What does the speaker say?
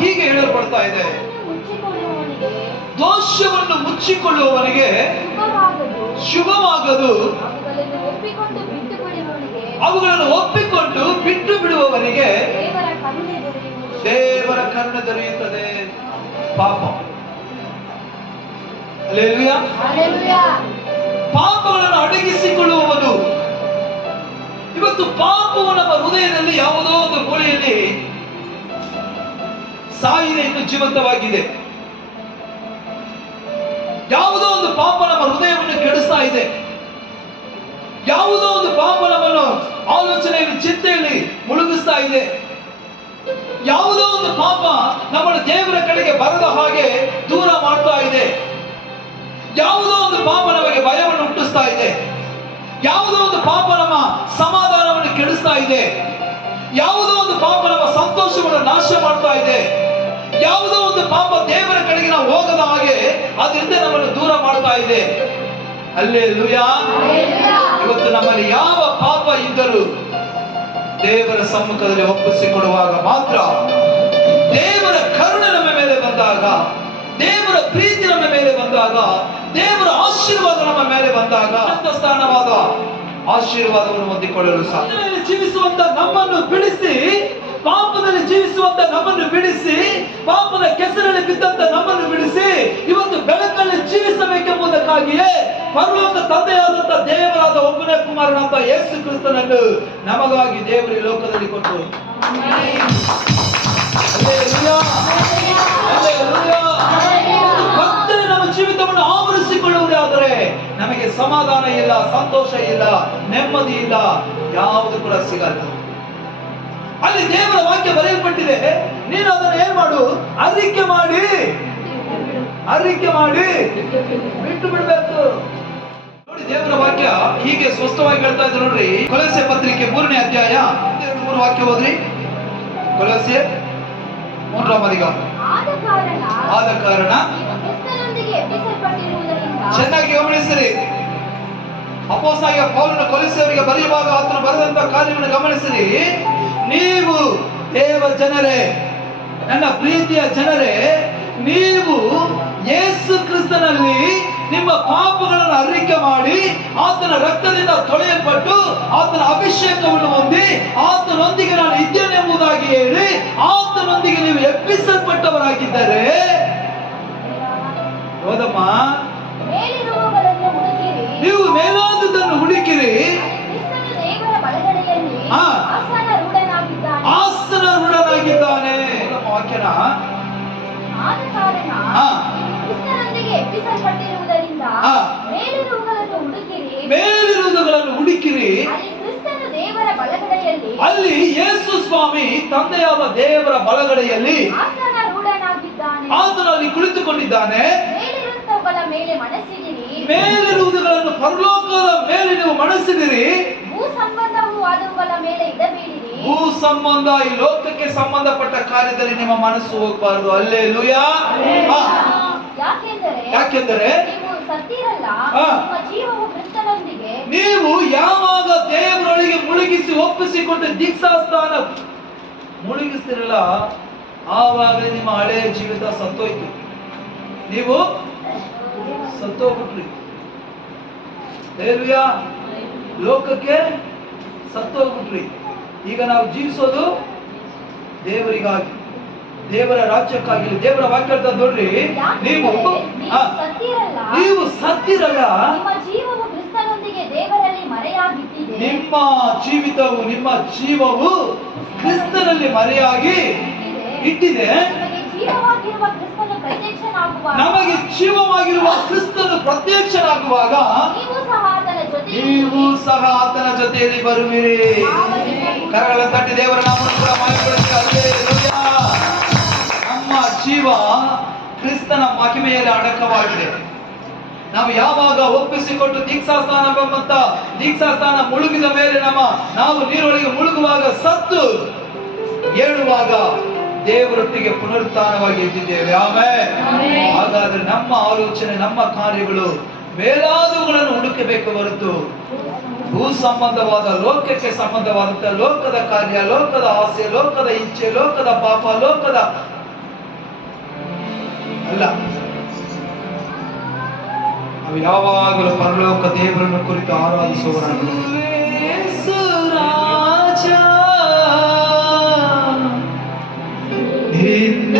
ಹೀಗೆ ಹೇಳಲ್ಪಡ್ತಾ ಇದೆ, ದೋಷವನ್ನು ಮುಚ್ಚಿಕೊಳ್ಳುವವನಿಗೆ ಶುಭವಾಗದು, ಅವುಗಳನ್ನು ಒಪ್ಪಿಕೊಂಡು ಬಿಟ್ಟು ಬಿಡುವವನಿಗೆ ದೇವರ ಕರುಣೆ ದೊರೆಯುತ್ತದೆ. ಪಾಪ, ಪಾಪಗಳನ್ನು ಅಡಗಿಸಿಕೊಳ್ಳುವವನು. ಇವತ್ತು ಪಾಪವು ನಮ್ಮ ಹೃದಯದಲ್ಲಿ ಯಾವುದೋ ಒಂದು ಮೂಲೆಯಲ್ಲಿ ಸಾಯಿದೆ, ಇನ್ನು ಜೀವಂತವಾಗಿದೆ. ಯಾವುದೋ ಒಂದು ಪಾಪ ನಮ್ಮ ಹೃದಯವನ್ನು ಕೆಡಿಸ್ತಾ ಇದೆ. ಯಾವುದೋ ಒಂದು ಪಾಪ ನಮ್ಮನ್ನು ಆಲೋಚನೆಯಲ್ಲಿ, ಚಿಂತೆಯಲ್ಲಿ ಮುಳುಗಿಸ್ತಾ ಇದೆ. ಯಾವುದೋ ಒಂದು ಪಾಪ ನಮ್ಮನ್ನು ದೇವರ ಕಡೆಗೆ ಬರದ ಹಾಗೆ ದೂರ ಮಾಡ್ತಾ ಇದೆ. ಯಾವುದೋ ಒಂದು ಪಾಪ ನಮಗೆ ಭಯವನ್ನು ಹುಟ್ಟಿಸ್ತಾ ಇದೆ. ಯಾವುದೋ ಒಂದು ಪಾಪ ನಮ್ಮ ಸಮಾಧಾನವನ್ನು ಕೆಡಿಸ್ತಾ ಇದೆ. ಯಾವುದೋ ಒಂದು ಪಾಪ ನಮ್ಮ ಸಂತೋಷವನ್ನು ನಾಶ ಮಾಡ್ತಾ ಇದೆ. ಯಾವುದೋ ಒಂದು ಪಾಪ ದೇವರ ಕಡೆಗೆ ನಾವು ಹೋಗದ ಹಾಗೆ ಅದರಿಂದ ನಮ್ಮನ್ನು ದೂರ ಮಾಡ್ತಾ ಇದೆ. ಹಲ್ಲೆಲೂಯಾ. ಇವತ್ತು ನಮ್ಮಲ್ಲಿ ಯಾವ ಪಾಪ ಇದ್ದರೂ ದೇವರ ಸಮ್ಮುಖದಲ್ಲಿ ಒಪ್ಪಿಸಿಕೊಡುವಾಗ ಮಾತ್ರ, ದೇವರ ಕರುಣೆ ನಮ್ಮ ಮೇಲೆ ಬಂದಾಗ, ದೇವರ ಪ್ರೀತಿ ನಮ್ಮ ಮೇಲೆ ಬಂದಾಗ, ದೇವರ ಆಶೀರ್ವಾದ ನಮ್ಮ ಮೇಲೆ ಬಂದಾಗ ಸ್ಥಾನವಾದ ಆಶೀರ್ವಾದವನ್ನು ಹೊಂದಿಕೊಳ್ಳಲು ಸಾಧ್ಯ. ಜೀವಿಸುವಂತ ನಮ್ಮನ್ನು ಬಿಡಿಸಿ, ಪಾಪದಲ್ಲಿ ಜೀವಿಸುವಂತ ನಮ್ಮನ್ನು ಬಿಡಿಸಿ, ಪಾಪದ ಕೆಸರಲ್ಲಿ ಬಿದ್ದಂತ ನಮ್ಮನ್ನು ಬಿಡಿಸಿ, ಇವತ್ತು ಬೆಳಕಲ್ಲಿ ಜೀವಿಸಬೇಕೆಂಬುದಕ್ಕಾಗಿಯೇ ಪರಲೋಕ ತಂದೆಯಾದಂತ ದೇವರಾದ ಒಬ್ಬನೇ ಕುಮಾರನಾದ ಯೇಸು ಕ್ರಿಸ್ತನನ್ನು ನಮಗಾಗಿ ದೇವರ ಲೋಕದಲ್ಲಿ ಕೊಟ್ಟು ಭಕ್ತರು ನಮ್ಮ ಜೀವಿತವನ್ನು ಆವರಿಸಿಕೊಳ್ಳುವುದಾದರೆ ನಮಗೆ ಸಮಾಧಾನ ಇಲ್ಲ, ಸಂತೋಷ ಇಲ್ಲ, ನೆಮ್ಮದಿ ಇಲ್ಲ, ಯಾವುದು ಕೂಡ ಸಿಗಲ್ಲ. ಅಲ್ಲಿ ದೇವರ ವಾಕ್ಯ ಬರೆಯಲ್ಪಟ್ಟಿದೆ, ನೀನು ಅದನ್ನು ಏನ್ ಮಾಡು, ಅರಿಕೆ ಮಾಡಿ ಬಿಟ್ಟು ಬಿಡಬೇಕು. ನೋಡಿ, ದೇವರ ವಾಕ್ಯ ಹೀಗೆ ಸ್ಪಷ್ಟವಾಗಿ ಹೇಳ್ತಾ ಇದ್ರು ನೋಡ್ರಿ. ಕೊಲೊಸ್ಸೆ ಪತ್ರಿಕೆ 3ನೇ ಅಧ್ಯಾಯ 2-3 ವಾಕ್ಯ ಓದ್ರಿ. ಕೊಲೊಸ್ಸೆ 3 ಆದ ಕಾರಣ ಚೆನ್ನಾಗಿ ಗಮನಿಸಿರಿ. ಅಪೊಸ್ತಲನಾದ ಪೌಲನು ಕೊಲೊಸ್ಸೆಯವರಿಗೆ ಬರೆಯುವಾಗ ಆತನು ಬರೆದಂತ ಕಾರ್ಯವನ್ನು ಗಮನಿಸಿರಿ. ನೀವು ದೇವ ಜನರೇ, ನನ್ನ ಪ್ರೀತಿಯ ಜನರೇ, ನೀವು ಯೇಸು ಕ್ರಿಸ್ತನಲ್ಲಿ ನಿಮ್ಮ ಪಾಪಗಳನ್ನು ಅರಿಕೆ ಮಾಡಿ ಆತನ ರಕ್ತದಿಂದ ತೊಳೆಯಲ್ಪಟ್ಟು ಆತನ ಅಭಿಷೇಕವನ್ನು ಹೊಂದಿ ಆತನೊಂದಿಗೆ ನಾನು ಇದ್ದೇನೆ ಎಂಬುದಾಗಿ ಹೇಳಿ ಆತನೊಂದಿಗೆ ನೀವು ಎಬ್ಬಿಸಲ್ಪಟ್ಟವರಾಗಿದ್ದರೆ, ಹೌದಮ್ಮ, ನೀವು ಮೇಲಾದುದನ್ನು ಹುಡುಕಿರಿ, ಆಸನ ರೂಢನಾಗಿದ್ದಾನೆ. ವಾಕ್ಯನ ಮೇಲಿರುವುದನ್ನು ಹುಡುಕಿರಿ, ಅಲ್ಲಿ ಯೇಸು ಸ್ವಾಮಿ ತಂದೆಯಾದ ದೇವರ ಬಲಗಡೆಯಲ್ಲಿ ಆತನಲ್ಲಿ ಕುಳಿತುಕೊಂಡಿದ್ದಾನೆ. ಮೇಲಿರುವುದನ್ನು ಪರಲೋಕದ ಮೇಲೆ ನೀವು ಮನಸ್ಸಿದಿರಿ, ಭೂ ಸಂಬಂಧ ಈ ಲೋಕಕ್ಕೆ ಸಂಬಂಧಪಟ್ಟ ಕಾರ್ಯದಲ್ಲಿ ನಿಮ್ಮ ಮನಸ್ಸು ಹೋಗಬಾರದು. ಹಲ್ಲೆಲೂಯಾ. ಯಾಕೆಂದರೆ ನೀವು ಯಾವಾಗ ದೇವರೊಳಗೆ ಮುಳುಗಿಸಿ ಒಪ್ಪಿಸಿಕೊಂಡು ದೀಕ್ಷಾಸ್ಥಾನ ಮುಳುಗಿಸ್ತಿರಲ್ಲ, ಆವಾಗ ನಿಮ್ಮ ಹಳೆಯ ಜೀವಿತ ಸತ್ತೋಯ್ತು. ನೀವು ಸತ್ತೋಗ್ಬಿಟ್ರಿ. ಹಲ್ಲೆಲೂಯಾ. ಲೋಕಕ್ಕೆ ಸತ್ತೋಗ್ಬಿಟ್ರಿ. ಈಗ ನಾವು ಜೀವಿಸೋದು ದೇವರಿಗಾಗಿ, ದೇವರ ರಾಜ್ಯಕ್ಕಾಗಿ. ದೇವರ ವಾಕ್ಯ ನೋಡ್ರಿ, ನೀವು ಸತ್ತಿರಲ್ಲ, ನಿಮ್ಮ ಜೀವಿತವು, ನಿಮ್ಮ ಜೀವವು ಕ್ರಿಸ್ತನಲ್ಲಿ ಮರೆಯಾಗಿ ಇಟ್ಟಿದೆ. ನಮಗೆ ಜೀವವಾಗಿರುವ ಕ್ರಿಸ್ತನು ಪ್ರತ್ಯಕ್ಷನಾಗುವಾಗ ನೀವು ಸಹ ಆತನ ಜೊತೆಯಲ್ಲಿ ಬರುವಿರಿ. ಕರಗಳ ತಟ್ಟಿ ದೇವರ ನಾಮವನ್ನು ಕೂಡ ಮಾಡಿಕೊಳ್ಳುತ್ತೀವಿ. ಹಲ್ಲೆಲೂಯಾ. ನಮ್ಮ ಜೀವ ಕ್ರಿಸ್ತನ ಮಹಿಮೆಯಲ್ಲಿ ಅಡಕವಾಗಿದೆ. ನಾವು ಯಾವಾಗ ಒಪ್ಪಿಸಿಕೊಟ್ಟು ದೀಕ್ಷಾಸ್ಥಾನ ಮುಳುಗಿದ ಮೇಲೆ ನಾವು ನೀರೊಳಗೆ ಮುಳುಗುವಾಗ ಸತ್ತು ಏಳುವಾಗ ದೇವರೊಟ್ಟಿಗೆ ಪುನರುತ್ಥಾನವಾಗಿ ಎದ್ದಿದ್ದೇವೆ. ಆಮೆನ್. ಹಾಗಾದ್ರೆ ನಮ್ಮ ಆಲೋಚನೆ, ನಮ್ಮ ಕಾರ್ಯಗಳು ಮೇಲಾದವುಗಳನ್ನು ಹುಡುಕಬೇಕು ಹೊರತು ಭೂ ಸಂಬಂಧವಾದ ಲೋಕಕ್ಕೆ ಸಂಬಂಧವಾದಂತಹ ಲೋಕದ ಕಾರ್ಯ, ಲೋಕದ ಆಸೆ, ಲೋಕದ ಇಚ್ಛೆ, ಲೋಕದ ಪಾಪ, ಲೋಕದ ಅಲ್ಲ. ನಾವು ಯಾವಾಗಲೂ ಪರಲೋಕ ದೇವರನ್ನು ಕುರಿತು ಆರಾಧಿಸುವವರಾಗಬೇಕು. ನಿನ್ನ